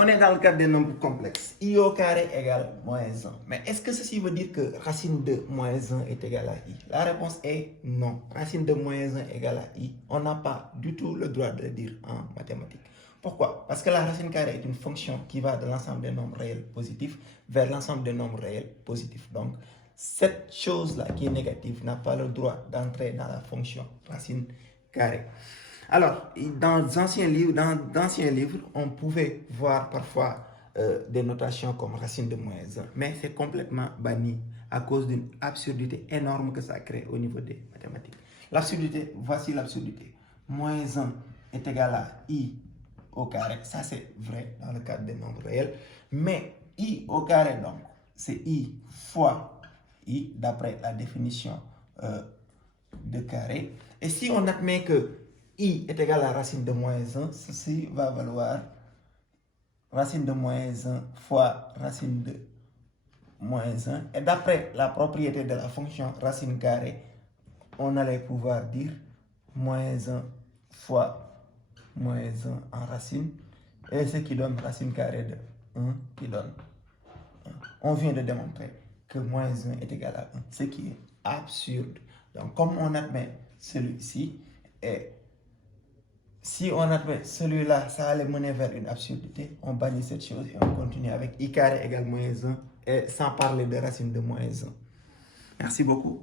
On est dans le cadre des nombres complexes. I au carré égale moins 1. Mais est-ce que ceci veut dire que racine de moins 1 est égale à I? La réponse est non. Racine de moins 1 égale à I. On n'a pas du tout le droit de le dire en mathématiques. Pourquoi? Parce que la racine carrée est une fonction qui va de l'ensemble des nombres réels positifs vers l'ensemble des nombres réels positifs. Donc, cette chose-là qui est négative n'a pas le droit d'entrer dans la fonction racine carrée. Alors, dans d'anciens livres, on pouvait voir parfois des notations comme racine de moins 1, mais c'est complètement banni à cause d'une absurdité énorme que ça crée au niveau des mathématiques. L'absurdité, voici l'absurdité. Moins 1 est égal à I au carré, ça c'est vrai dans le cadre des nombres réels, mais I au carré donc, c'est I fois I d'après la définition de carré. Et si on admet que I est égal à racine de moins 1, ceci va valoir racine de moins 1 fois racine de moins 1. Et d'après la propriété de la fonction racine carrée, on allait pouvoir dire moins 1 fois moins 1 en racine, et ce qui donne racine carrée de 1 qui donne 1. On vient de démontrer que moins 1 est égal à 1, ce qui est absurde. Donc comme on admet celui-ci, et si on admet celui-là, ça allait mener vers une absurdité, on bannit cette chose et on continue avec I carré égale moins 1, et sans parler de racine de moins 1. Merci beaucoup.